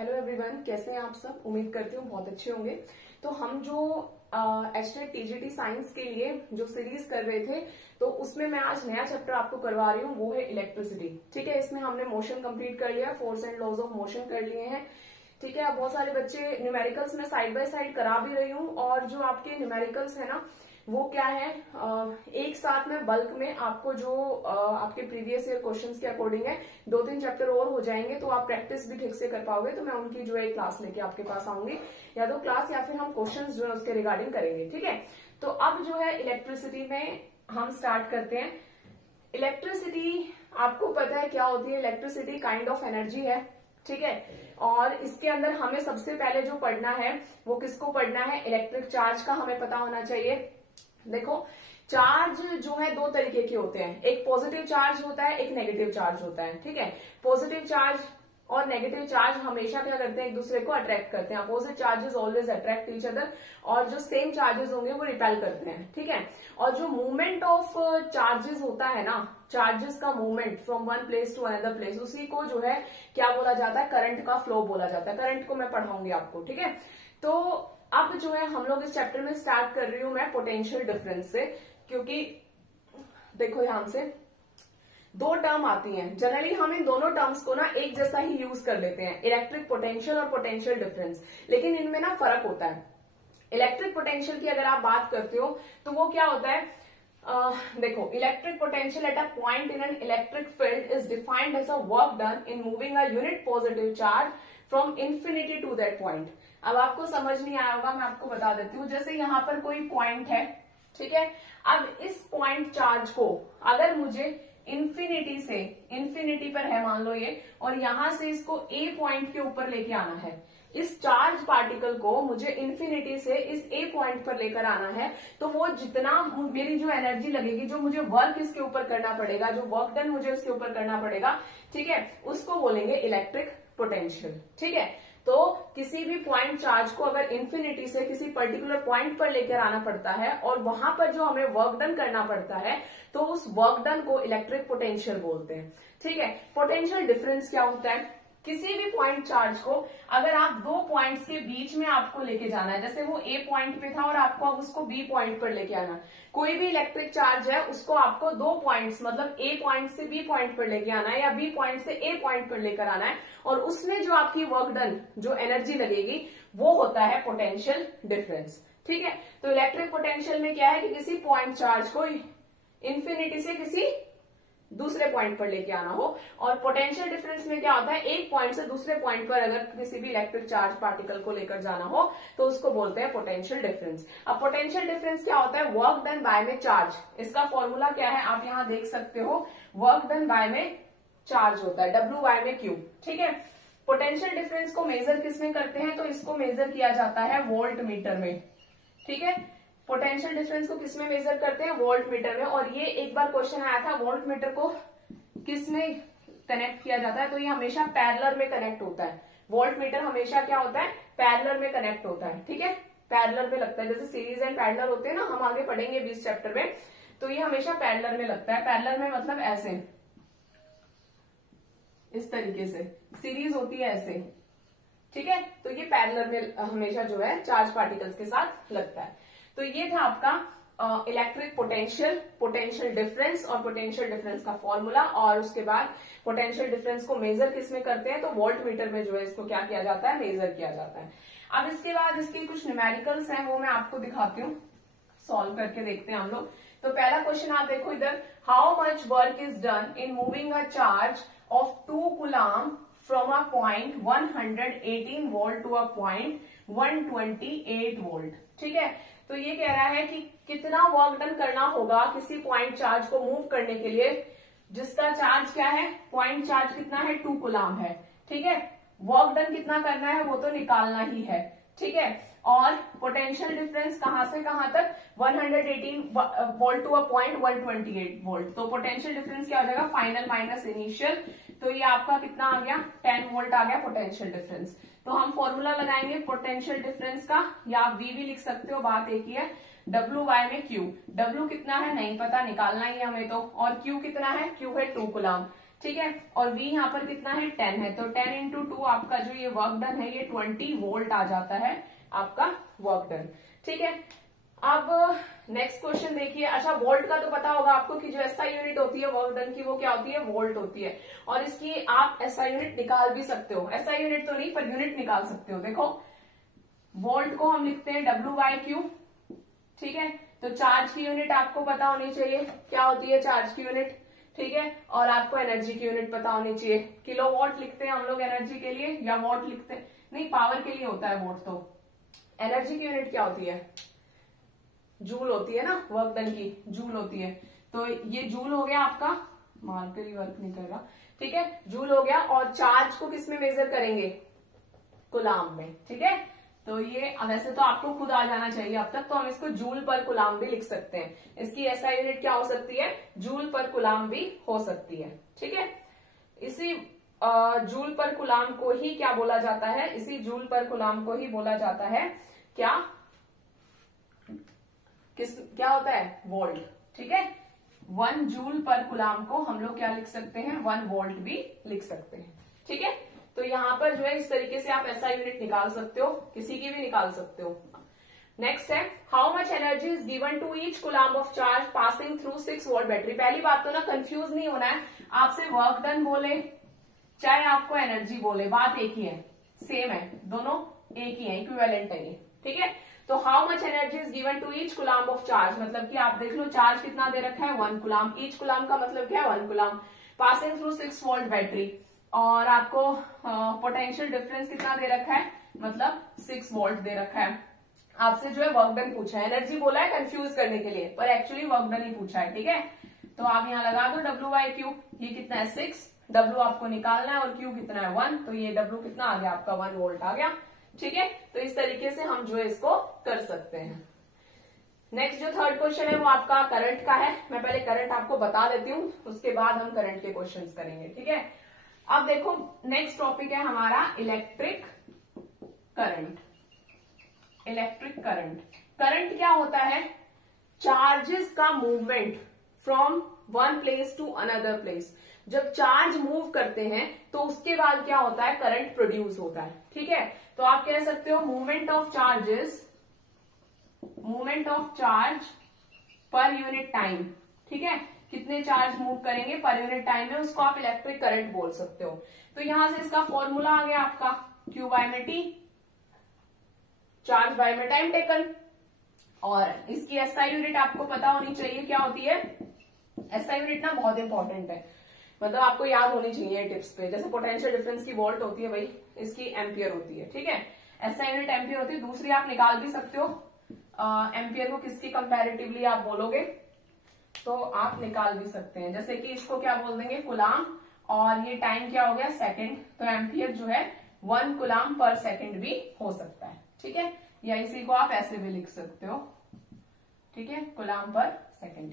Hello everyone, कैसे हैं आप सब। उम्मीद करती हूँ बहुत अच्छे होंगे। तो हम जो एचटेट टीजीटी साइंस के लिए जो सीरीज कर रहे थे, तो उसमें मैं आज नया चैप्टर आपको करवा रही हूँ, वो है इलेक्ट्रिसिटी। ठीक है, इसमें हमने मोशन कंप्लीट कर लिया, force and laws of motion कर लिए हैं। ठीक है, अब बहुत सारे बच्चे न्यूमेरिकल्स में साइड बाय साइड करा भी रही हूँ, और जो आपके न्यूमेरिकल्स है ना, वो क्या है, एक साथ में बल्क में आपको जो आपके प्रीवियस ईयर क्वेश्चंस के अकॉर्डिंग है, 2-3 चैप्टर और हो जाएंगे, तो आप प्रैक्टिस भी ठीक से कर पाओगे। तो मैं उनकी जो है क्लास लेके आपके पास आऊंगी, या तो क्लास या फिर हम क्वेश्चंस जो है उसके रिगार्डिंग करेंगे। ठीक है, तो अब जो है इलेक्ट्रिसिटी में हम स्टार्ट करते हैं। इलेक्ट्रिसिटी आपको पता है क्या होती है। इलेक्ट्रिसिटी काइंड ऑफ एनर्जी है। ठीक है, और इसके अंदर हमें सबसे पहले जो पढ़ना है वो किसको पढ़ना है, इलेक्ट्रिक चार्ज का हमें पता होना चाहिए। देखो, चार्ज जो है दो तरीके के होते हैं, एक पॉजिटिव चार्ज होता है, एक नेगेटिव चार्ज होता है। ठीक है, पॉजिटिव चार्ज और नेगेटिव चार्ज हमेशा क्या करते हैं, एक दूसरे को अट्रैक्ट करते हैं। Opposite charges always attract each other, और जो सेम चार्जेस होंगे वो रिपेल करते हैं। ठीक है, और जो मूवमेंट ऑफ चार्जेस होता है ना, चार्जेस का movement from one place to another place, उसी को जो है क्या बोला जाता है, करंट का फ्लो बोला जाता है। करंट को मैं पढ़ाऊंगी आपको। ठीक है, तो अब जो है हम लोग इस चैप्टर में स्टार्ट कर रही हूं मैं पोटेंशियल डिफरेंस से, क्योंकि देखो यहां से दो टर्म आती हैं। जनरली हम इन दोनों टर्म्स को ना एक जैसा ही यूज कर लेते हैं, इलेक्ट्रिक पोटेंशियल और पोटेंशियल डिफरेंस, लेकिन इनमें ना फर्क होता है। इलेक्ट्रिक पोटेंशियल की अगर आप बात करते हो तो वो क्या होता है, देखो, electric potential at a point in an electric field is defined as a work done in moving a unit positive charge from infinity to that point. अब आपको समझ नहीं आया होगा, मैं आपको बता देती हूँ। जैसे यहाँ पर कोई पॉइंट है, ठीक है, अब इस पॉइंट चार्ज को अगर मुझे इंफिनिटी से, इंफिनिटी पर है मान लो ये, और यहां से इसको ए पॉइंट के ऊपर लेके आना है, इस चार्ज पार्टिकल को मुझे इंफिनिटी से इस ए पॉइंट पर लेकर आना है, तो वो जितना मेरी जो एनर्जी लगेगी, जो मुझे वर्क इसके ऊपर करना पड़ेगा, जो वर्क डन मुझे इसके ऊपर करना पड़ेगा, ठीक है, उसको बोलेंगे इलेक्ट्रिक पोटेंशियल। ठीक है, तो किसी भी पॉइंट चार्ज को अगर इंफिनिटी से किसी पर्टिकुलर पॉइंट पर लेकर आना पड़ता है, और वहां पर जो हमें वर्क डन करना पड़ता है, तो उस वर्क डन को इलेक्ट्रिक पोटेंशियल बोलते हैं। ठीक है, पोटेंशियल डिफरेंस क्या होता है, किसी भी पॉइंट चार्ज को अगर आप दो पॉइंट्स के बीच में आपको लेके जाना है, जैसे वो ए पॉइंट पे था और आपको अब उसको बी पॉइंट पर लेके आना, कोई भी इलेक्ट्रिक चार्ज है उसको आपको दो पॉइंट्स, मतलब ए पॉइंट से बी पॉइंट पर लेके आना है, या बी पॉइंट से ए पॉइंट पर लेकर आना है, और उसमें जो आपकी वर्क डन, जो एनर्जी लगेगी, वो होता है पोटेंशियल डिफरेंस। ठीक है, तो इलेक्ट्रिक पोटेंशियल में क्या है कि किसी पॉइंट चार्ज को इंफिनिटी से किसी दूसरे पॉइंट पर लेके आना हो, और पोटेंशियल डिफरेंस में क्या होता है, एक पॉइंट से दूसरे पॉइंट पर अगर किसी भी इलेक्ट्रिक चार्ज पार्टिकल को लेकर जाना हो, तो उसको बोलते हैं पोटेंशियल डिफरेंस। अब पोटेंशियल डिफरेंस क्या होता है, वर्क डन बाय में चार्ज। इसका फॉर्मूला क्या है, आप यहां देख सकते हो, वर्क डन बाय में चार्ज होता है, W बाय में Q। ठीक है, पोटेंशियल डिफरेंस को मेजर किस में करते हैं, तो इसको मेजर किया जाता है वोल्ट मीटर में। ठीक है, पोटेंशियल डिफरेंस को किसमें मेजर करते हैं, वोल्ट मीटर में। और ये एक बार क्वेश्चन आया था, वोल्ट मीटर को किस में कनेक्ट किया जाता है, तो ये हमेशा पैरेलल में कनेक्ट होता है। वोल्ट मीटर हमेशा क्या होता है, पैरेलल में कनेक्ट होता है। ठीक है, पैरेलल में लगता है, जैसे सीरीज एंड पैरेलल होते हैं ना, हम आगे पढ़ेंगे 20 चैप्टर में, तो ये हमेशा पैरेलल में लगता है। पैरेलल में मतलब ऐसे, इस तरीके से सीरीज होती है ऐसे। ठीक है, तो ये पैरेलल में हमेशा जो है चार्ज पार्टिकल्स के साथ लगता है। तो ये था आपका इलेक्ट्रिक पोटेंशियल, पोटेंशियल डिफरेंस और पोटेंशियल डिफरेंस का फॉर्मूला। और उसके बाद पोटेंशियल डिफरेंस को मेजर किस में करते हैं, तो वोल्ट मीटर में जो है इसको क्या किया जाता है, मेजर किया जाता है। अब इसके बाद इसके कुछ न्यूमेरिकल्स हैं, वो मैं आपको दिखाती हूँ, सॉल्व करके देखते हैं हम लोग। तो पहला क्वेश्चन आप देखो इधर, how much work is done in moving a charge of 2 coulomb from a point 118 volt to a point 128 volt। ठीक है, तो ये कह रहा है कि कितना वर्क डन करना होगा किसी पॉइंट चार्ज को मूव करने के लिए, जिसका चार्ज क्या है, पॉइंट चार्ज कितना है, 2 कूलम है। ठीक है, वर्क डन कितना करना है वो तो निकालना ही है। ठीक है, और पोटेंशियल डिफरेंस कहां से कहां तक, 118 volt to a point 128 volt. तो पोटेंशियल डिफरेंस क्या हो जाएगा, फाइनल माइनस इनिशियल, तो ये आपका कितना आ गया, 10 वोल्ट आ गया पोटेंशियल डिफरेंस। तो हम फॉर्मूला लगाएंगे पोटेंशियल डिफरेंस का, या आप V भी लिख सकते हो, बात एक ही है, W बाय में Q। W कितना है नहीं पता, निकालना ही है हमें तो, और Q कितना है, Q है 2 कूलम। ठीक है, और V यहाँ पर कितना है 10 है, तो 10 इंटू 2 आपका जो ये वर्क डन है ये 20 वोल्ट आ जाता है आपका वर्क डन। ठीक है, अब नेक्स्ट क्वेश्चन देखिए। अच्छा, वोल्ट का तो पता होगा आपको कि जो एसआई यूनिट होती है वर्क डन की वो क्या होती है, वोल्ट होती है, और इसकी आप एसआई यूनिट निकाल भी सकते हो, एसआई यूनिट तो नहीं पर यूनिट निकाल सकते हो। देखो वोल्ट को हम लिखते हैं W/Q, ठीक है, तो चार्ज की यूनिट आपको पता होनी चाहिए क्या होती है चार्ज की यूनिट, ठीक है, और आपको एनर्जी की यूनिट पता होनी चाहिए। किलोवाट लिखते हैं हम लोग एनर्जी के लिए, या वॉट लिखते हैं, नहीं पावर के लिए होता है वोट, तो एनर्जी की यूनिट क्या होती है, जूल होती है ना, वर्क डन की जूल होती है, तो ये जूल हो गया आपका, मार्कर ही वर्क नहीं कर रहा, ठीक है, जूल हो गया। और चार्ज को किस में मेजर करेंगे, कुलाम में, ठीक है, तो ये वैसे तो आपको खुद आ जाना चाहिए अब तक, तो हम इसको जूल पर कुलाम भी लिख सकते हैं। इसकी एसआई यूनिट क्या हो सकती है, जूल पर कुलाम भी हो सकती है, ठीक है। इसी जूल पर कुलाम को ही क्या बोला जाता है, इसी जूल पर कुलाम को ही बोला जाता है क्या, क्या होता है, वोल्ट, ठीक है। 1 जूल पर कुलाम को हम लोग क्या लिख सकते हैं, 1 वोल्ट भी लिख सकते हैं, ठीक है। तो यहाँ पर जो है इस तरीके से आप एसआई यूनिट निकाल सकते हो, किसी की भी निकाल सकते हो। नेक्स्ट है, how much energy is given to each coulomb of charge passing through 6 volt battery. पहली बात तो ना कंफ्यूज नहीं होना है, आपसे वर्क डन बोले चाहे आपको एनर्जी बोले, बात एक ही है, सेम है, दोनों एक ही है, इक्विवेलेंट है ये, ठीक है। तो how much energy is given to each coulomb of charge, मतलब कि आप देख लो चार्ज कितना दे रखा है 1 कुलाम, ईच कुलाम का मतलब क्या है 1 कुलाम, पासिंग थ्रू 6 वोल्ट बैटरी, और आपको पोटेंशियल डिफरेंस कितना दे रखा है, मतलब 6 वोल्ट दे रखा है। आपसे जो है वर्क डन पूछा है, एनर्जी बोला है कंफ्यूज करने के लिए, पर एक्चुअली वर्क डन ही पूछा है, ठीक है। तो आप यहाँ लगा दो W/Q, ये कितना है 6, W आपको निकालना है, और Q कितना है 1, तो ये W कितना आ गया आपका 1 वोल्ट आ गया, ठीक है। तो इस तरीके से हम जो है इसको कर सकते हैं। नेक्स्ट जो थर्ड क्वेश्चन है वो आपका करंट का है, मैं पहले करंट आपको बता देती हूँ, उसके बाद हम करंट के क्वेश्चंस करेंगे, ठीक है। अब देखो नेक्स्ट टॉपिक है हमारा electric current. Electric current, current क्या होता है, चार्जेस का movement from one place to another place. जब चार्ज मूव करते हैं तो उसके बाद क्या होता है, करंट प्रोड्यूस होता है, ठीक है। तो आप कह सकते हो movement of charges, movement of charge per unit time, ठीक है, कितने चार्ज मूव करेंगे पर यूनिट टाइम में, उसको आप इलेक्ट्रिक करंट बोल सकते हो। तो यहां से इसका फॉर्मूला आ गया आपका Q/T, चार्ज बाय में टाइम टेकन, और इसकी एसआई यूनिट आपको पता होनी चाहिए क्या होती है, एसआई यूनिट ना बहुत इंपॉर्टेंट है, मतलब आपको याद होनी चाहिए टिप्स पे, जैसे पोटेंशियल डिफरेंस की वोल्ट होती है भाई, इसकी एम्पियर होती है, ठीक है, एसआई यूनिट एम्पियर होती है। दूसरी आप निकाल भी सकते हो, एम्पियर को किसकी कंपैरेटिवली आप बोलोगे, तो आप निकाल भी सकते हैं, जैसे कि इसको क्या बोल देंगे, कुलाम, और ये टाइम क्या हो गया सेकंड, तो एम्पियर जो है 1 कुलाम पर सेकंड भी हो सकता है, ठीक है, या इसी को आप ऐसे भी लिख सकते हो, ठीक है, कुलाम पर सेकंड,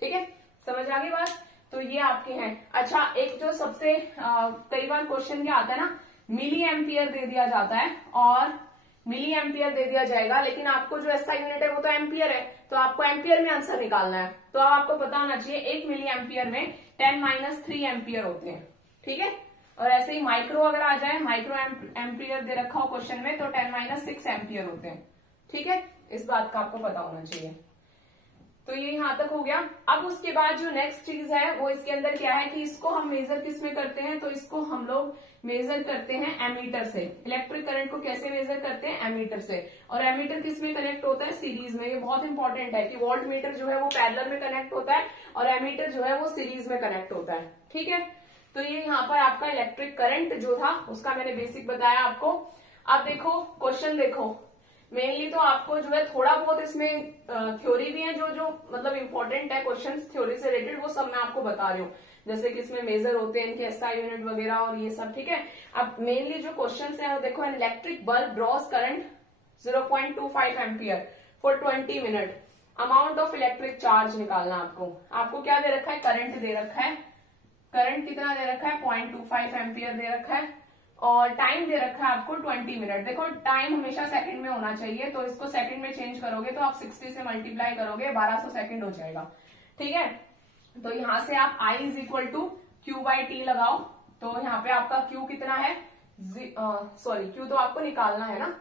ठीक है, समझ आ गई बात। तो ये आपके हैं। अच्छा, एक जो सबसे कई बार क्वेश्चन क्या आता है ना, मिली एम्पियर दे दिया जाता है और मिली एम्पियर दे दिया जाएगा, लेकिन आपको जो एसआई यूनिट है वो तो एम्पियर है, तो आपको एम्पियर में आंसर निकालना है। तो अब आपको पता होना चाहिए 1 मिली एम्पियर में 10-3 एम्पियर होते हैं, ठीक है। और ऐसे ही माइक्रो अगर आ जाए, माइक्रो एम्पियर दे रखा हो क्वेश्चन में, तो 10-6 एम्पियर होते हैं, ठीक है, इस बात का आपको पता होना चाहिए। तो ये यहां तक हो गया। अब उसके बाद जो नेक्स्ट चीज है वो इसके अंदर क्या है कि इसको हम मेजर किस में करते हैं, तो इसको हम लोग मेजर करते हैं एमीटर से। इलेक्ट्रिक करंट को कैसे मेजर करते हैं, एमीटर से, और एमीटर किस में कनेक्ट होता है, सीरीज में। ये बहुत इंपॉर्टेंट है कि वोल्ट मीटर जो है वो पैरेलल में कनेक्ट होता है और एमीटर जो है वो सीरीज में कनेक्ट होता है, ठीक है। तो ये यहाँ पर आपका इलेक्ट्रिक करंट जो था उसका मैंने बेसिक बताया आपको। अब देखो क्वेश्चन, देखो मेनली तो आपको जो है थोड़ा बहुत इसमें थ्योरी भी है, जो मतलब इंपॉर्टेंट है क्वेश्चन थ्योरी से रिलेटेड, वो सब मैं आपको बता रही हूँ, जैसे कि इसमें मेजर होते हैं इनके एसआई यूनिट वगैरह और ये सब, ठीक है। अब मेनली जो क्वेश्चन है वो देखो, an electric bulb draws current 0.25 ampere for 20 minute, amount of electric charge निकालना आपको क्या दे रखा है, करंट दे रखा है, करंट कितना दे रखा है 0.25 एम्पियर दे रखा है, और टाइम दे रखा है आपको 20 मिनट। देखो टाइम हमेशा सेकंड में होना चाहिए, तो इसको सेकंड में चेंज करोगे तो आप 60 से मल्टीप्लाई करोगे 1200 सेकंड हो जाएगा, ठीक है। तो यहां से आप I = Q बाई टी लगाओ, तो यहाँ पे आपका Q कितना है, सॉरी Q तो आपको निकालना है ना,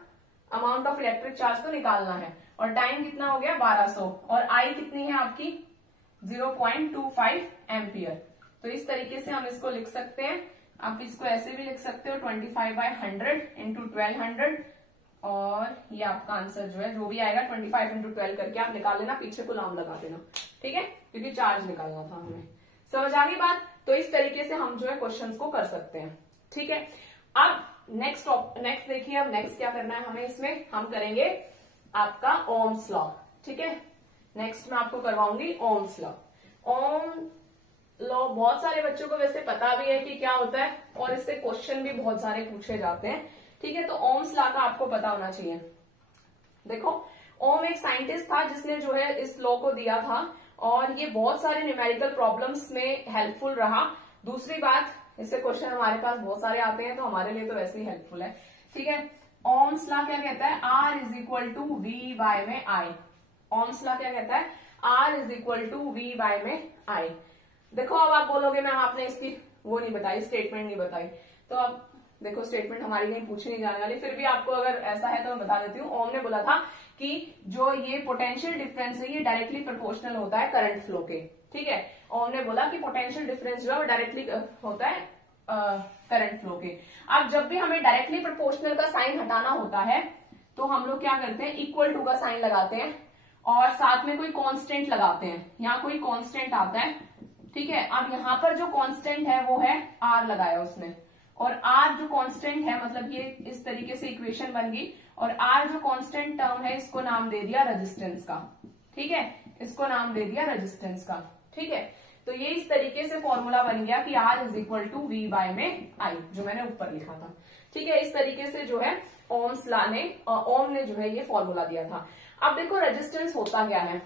अमाउंट ऑफ इलेक्ट्रिक चार्ज तो निकालना है, और टाइम कितना हो गया 1200, और I कितनी है आपकी 0.25 एम्पियर। तो इस तरीके से हम इसको लिख सकते हैं। आप इसको ऐसे भी लिख सकते हो 25/100 इंटू 1200, और ये आपका आंसर जो है जो भी आएगा 25 इंटू 12 करके आप निकाल लेना, पीछे कुलाम लगा देना, ठीक है, क्योंकि चार्ज निकालना था हमें। समझ आ गई बात? तो इस तरीके से हम जो है क्वेश्चंस को कर सकते हैं, ठीक है। अब नेक्स्ट देखिए, अब नेक्स्ट क्या करना है हमें, इसमें हम करेंगे आपका ओम्स लॉ, ठीक है। नेक्स्ट मैं आपको करवाऊंगी ओम्स लॉ। ओम लॉ बहुत सारे बच्चों को वैसे पता भी है कि क्या होता है, और इससे क्वेश्चन भी बहुत सारे पूछे जाते हैं, ठीक है। तो ओम्स लॉ का आपको पता होना चाहिए। देखो, ओम एक साइंटिस्ट था जिसने जो है इस लॉ को दिया था, और ये बहुत सारे न्यूमेरिकल प्रॉब्लम्स में हेल्पफुल रहा। दूसरी बात, इससे क्वेश्चन हमारे पास बहुत सारे आते हैं, तो हमारे लिए तो वैसे ही हेल्पफुल है, ठीक है। ओम्स लॉ क्या कहता है, R is equal to V by में आई। ओम्स लॉ क्या कहता है, R is equal to V by में आई। देखो, अब आप बोलोगे मैम आपने इसकी वो नहीं बताई, स्टेटमेंट नहीं बताई, तो अब देखो स्टेटमेंट हमारी कहीं पूछी नहीं जाने वाली, फिर भी आपको अगर ऐसा है तो मैं बता देती हूँ। ओम ने बोला था कि जो ये पोटेंशियल डिफरेंस है ये डायरेक्टली प्रोपोर्शनल होता है करंट फ्लो के, ठीक है। ओम ने बोला कि पोटेंशियल डिफरेंस जो है वो डायरेक्टली होता है करंट फ्लो के। अब जब भी हमें डायरेक्टली प्रोपोर्शनल का साइन हटाना होता है, तो हम लोग क्या करते हैं, इक्वल टू का साइन लगाते हैं, और साथ में कोई कांस्टेंट लगाते हैं। यहाँ कोई कांस्टेंट आता है, ठीक है। अब यहाँ पर जो कांस्टेंट है वो है R लगाया उसने, और R जो कांस्टेंट है, मतलब ये इस तरीके से इक्वेशन बन गई, और R जो कांस्टेंट टर्म है इसको नाम दे दिया रेजिस्टेंस का, ठीक है, इसको नाम दे दिया रेजिस्टेंस का, ठीक है। तो ये इस तरीके से फॉर्मूला बन गया कि R is equal to V by में आई, जो मैंने ऊपर लिखा था, ठीक है। इस तरीके से जो है ओम्स लॉ ने, ओम ने जो है ये फॉर्मूला दिया था। अब देखो रेजिस्टेंस होता क्या है,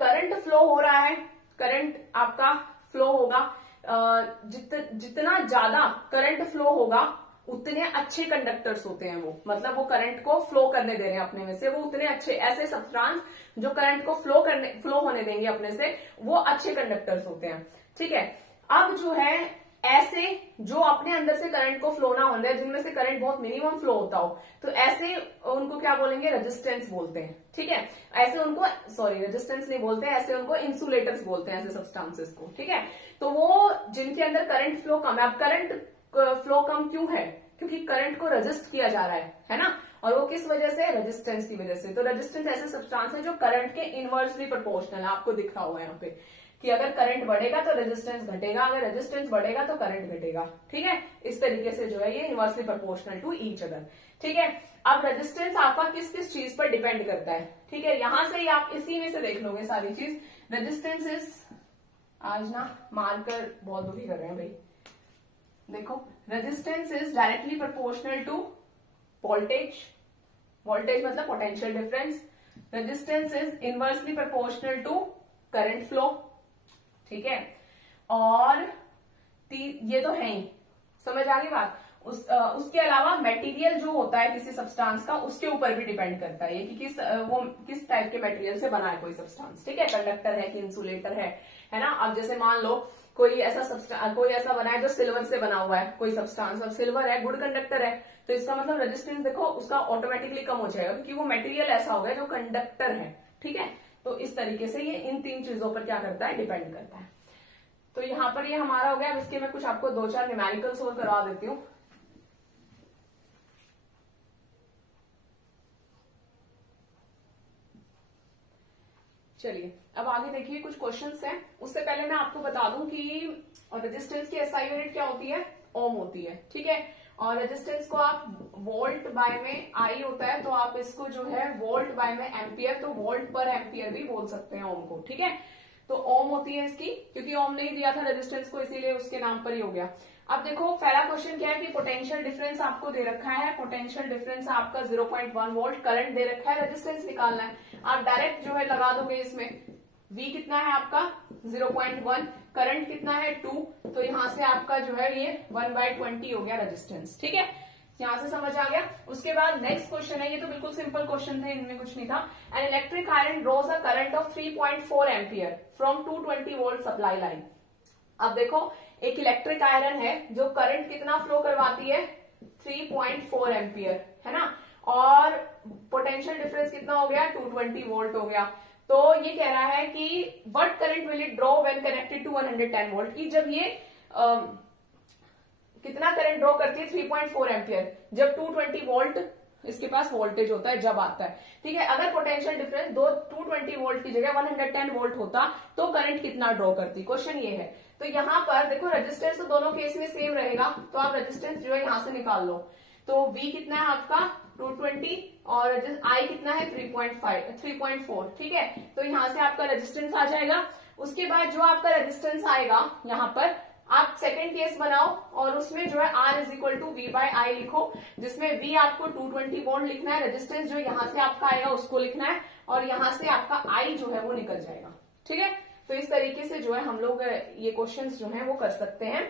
करंट फ्लो हो रहा है, करंट आपका फ्लो होगा, जितना ज्यादा करंट फ्लो होगा उतने अच्छे कंडक्टर्स होते हैं वो, मतलब वो करंट को फ्लो करने दे रहे हैं अपने में से, वो उतने अच्छे, ऐसे सब्सटेंस जो करंट को फ्लो होने देंगे अपने से, वो अच्छे कंडक्टर्स होते हैं, ठीक है। अब जो है ऐसे जो अपने अंदर से करंट को फ्लो ना होने, जिनमें से करंट बहुत मिनिमम फ्लो होता हो, तो ऐसे उनको क्या बोलेंगे, रेजिस्टेंस बोलते हैं, ठीक है। ऐसे उनको, सॉरी रेजिस्टेंस नहीं बोलते हैं, ऐसे उनको इंसुलेटर्स बोलते हैं, ऐसे सब्सटेंसेस को, ठीक है। तो वो जिनके अंदर करंट फ्लो कम है। अब करंट फ्लो कम क्यों है, क्योंकि करंट को रेजिस्ट किया जा रहा है ना, और वो किस वजह से, रेजिस्टेंस की वजह से। तो रेजिस्टेंस ऐसे सब्सटेंस है जो करंट के इनवर्सली प्रोपोर्शनल है, आपको दिख रहा होगा यहाँ पे कि अगर करंट बढ़ेगा तो रेजिस्टेंस घटेगा, अगर रेजिस्टेंस बढ़ेगा तो करंट घटेगा, ठीक है। इस तरीके से जो है ये inversely proportional to each other, ठीक है। अब रेजिस्टेंस आपका किस किस चीज पर डिपेंड करता है, ठीक है, यहां से ही आप इसी में से देख लोगे सारी चीज। रेजिस्टेंस इज, आज ना मार्कर बहुत दुखी कर रहे हैं भाई, देखो, resistance is directly proportional to voltage, voltage मतलब potential difference. Resistance is inversely proportional to current flow, ठीक है। और ये तो है ही, समझ आ गई बात। उसके अलावा मटेरियल जो होता है किसी सब्सटेंस का, उसके ऊपर भी डिपेंड करता है कि वो किस टाइप के मटेरियल से बना है कोई सब्सटेंस, ठीक है। कंडक्टर है कि इंसुलेटर है ना। अब जैसे मान लो कोई ऐसा बना है जो सिल्वर से बना हुआ है कोई सब्सटेंस, अब सिल्वर है, गुड कंडक्टर है, तो इसका मतलब रेजिस्टेंस देखो उसका ऑटोमेटिकली कम हो जाएगा, क्योंकि वो मटेरियल ऐसा होगा जो कंडक्टर है, ठीक है। तो इस तरीके से ये इन तीन चीजों पर क्या करता है, डिपेंड करता है। तो यहाँ पर ये हमारा हो गया। अब इसके मैं कुछ आपको 2-4 न्यूमेरिकल्स और करवा देती हूँ। चलिए अब आगे देखिए कुछ क्वेश्चंस हैं। उससे पहले मैं आपको बता दूं कि रेजिस्टेंस की एसआई यूनिट क्या होती है, ओम होती है, ठीक है। और रेजिस्टेंस को आप वोल्ट बाय में आई होता है, तो आप इसको जो है वोल्ट बाय में एम्पियर, तो वोल्ट पर एम्पियर भी बोल सकते हैं ओम को, ठीक है। तो ओम होती है इसकी, क्योंकि ओम नहीं दिया था रेजिस्टेंस को, इसीलिए उसके नाम पर ही हो गया। अब देखो पहला क्वेश्चन क्या है कि पोटेंशियल डिफरेंस आपको दे रखा है, पोटेंशियल डिफरेंस आपका 0.1 वोल्ट, करंट दे रखा है, रेजिस्टेंस निकालना है। आप डायरेक्ट जो है लगा दोगे इसमें, V कितना है आपका 0.1, करंट कितना है 2, तो यहां से आपका जो है ये 1/20 हो गया रेजिस्टेंस, ठीक है। यहां से समझ आ गया। उसके बाद नेक्स्ट क्वेश्चन है, ये तो बिल्कुल सिंपल क्वेश्चन थे, इनमें कुछ नहीं था। An electric iron draws a current of 3.4 ampere from 220 volt supply line. अब देखो एक इलेक्ट्रिक आयरन है जो करंट कितना फ्लो करवाती है 3.4 एम्पियर, है ना, और पोटेंशियल डिफरेंस कितना हो गया 220 वोल्ट हो गया। तो ये कह रहा है कि what current will it draw when connected to 110 volt, की जब ये कितना करंट ड्रॉ करती है 3.4 एम्पियर, जब 220 वोल्ट इसके पास वोल्टेज होता है जब आता है, ठीक है। अगर पोटेंशियल डिफरेंस 220 वोल्ट की जगह 110 वोल्ट होता तो करंट कितना ड्रॉ करती, क्वेश्चन ये है। तो यहाँ पर देखो रेजिस्टेंस तो दोनों केस में सेम रहेगा, तो आप रेजिस्टेंस जो है यहां से निकाल लो। तो V कितना है आपका 220 और I कितना है 3.4, ठीक है। तो यहां से आपका रेजिस्टेंस आ जाएगा। उसके बाद जो आपका रेजिस्टेंस आएगा यहाँ पर आप सेकेंड केस बनाओ और उसमें जो है R is equal to V/I लिखो, जिसमें V आपको 220 वोल्ट लिखना है, रेजिस्टेंस जो यहाँ से आपका आएगा उसको लिखना है और यहाँ से आपका I जो है वो निकल जाएगा, ठीक है। तो इस तरीके से जो है हम लोग ये क्वेश्चंस जो है वो कर सकते हैं।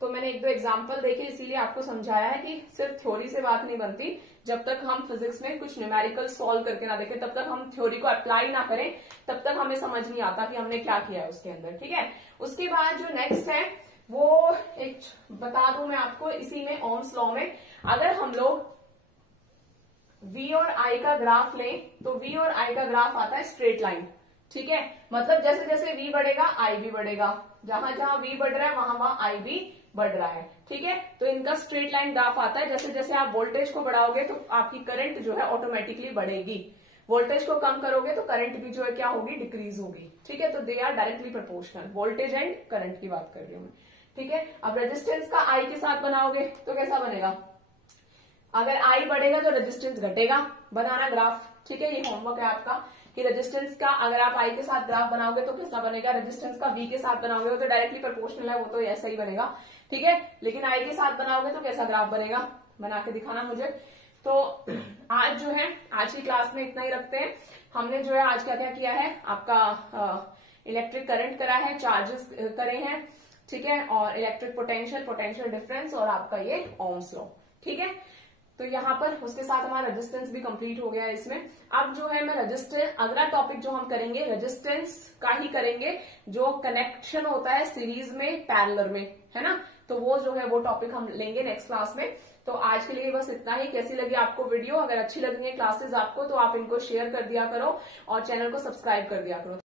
तो मैंने एक दो एग्जाम्पल देखे इसीलिए आपको समझाया है कि सिर्फ थ्योरी से बात नहीं बनती, जब तक हम फिजिक्स में कुछ न्यूमेरिकल सॉल्व करके ना देखें, तब तक हम थ्योरी को अप्लाई ना करें, तब तक हमें समझ नहीं आता कि हमने क्या किया है उसके अंदर, ठीक है। उसके बाद जो नेक्स्ट है वो एक बता दूं मैं आपको, इसी में ओम्स लॉ में अगर हम लोग V और I का ग्राफ लें तो V और I का ग्राफ आता है स्ट्रेट लाइन, ठीक है। मतलब जैसे जैसे V बढ़ेगा I भी बढ़ेगा, जहां जहां V बढ़ रहा है वहां वहां I भी बढ़ रहा है, ठीक है। तो इनका स्ट्रेट लाइन ग्राफ आता है, जैसे जैसे आप वोल्टेज को बढ़ाओगे तो आपकी करंट जो है ऑटोमेटिकली बढ़ेगी, वोल्टेज को कम करोगे तो करंट भी जो है क्या होगी डिक्रीज होगी, ठीक है। तो they are directly proportional, voltage and current की बात कर रही हूं मैं, ठीक है। अब रेजिस्टेंस का I के साथ बनाओगे तो कैसा बनेगा, अगर I बढ़ेगा तो रेजिस्टेंस घटेगा, बनाना ग्राफ, ठीक है। ये होमवर्क है आपका कि रेजिस्टेंस का अगर आप I के साथ ग्राफ बनाओगे तो कैसा बनेगा, रेजिस्टेंस का V के साथ बनाओगे वो तो डायरेक्टली प्रोपोर्शनल है, वो तो ऐसा ही बनेगा, ठीक है। लेकिन I के साथ बनाओगे तो कैसा ग्राफ बनेगा, बना के दिखाना मुझे। तो आज जो है आज की क्लास में इतना ही रखते हैं। हमने जो है आज क्या क्या किया है, आपका इलेक्ट्रिक करंट करा है, चार्जेस करे हैं, ठीक है, और इलेक्ट्रिक पोटेंशियल डिफरेंस और आपका ये ओम्स लॉ, ठीक है। तो यहाँ पर उसके साथ हमारा रेजिस्टेंस भी कंप्लीट हो गया है इसमें। अब जो है मैं रेजिस्टेंस, अगला टॉपिक जो हम करेंगे रेजिस्टेंस का ही करेंगे, जो कनेक्शन होता है सीरीज में पैरेलल में, है ना। तो वो जो है वो टॉपिक हम लेंगे नेक्स्ट क्लास में। तो आज के लिए बस इतना ही। कैसी लगी आपको वीडियो, अगर अच्छी लगी है क्लासेस आपको तो आप इनको शेयर कर दिया करो और चैनल को सब्सक्राइब कर दिया करो।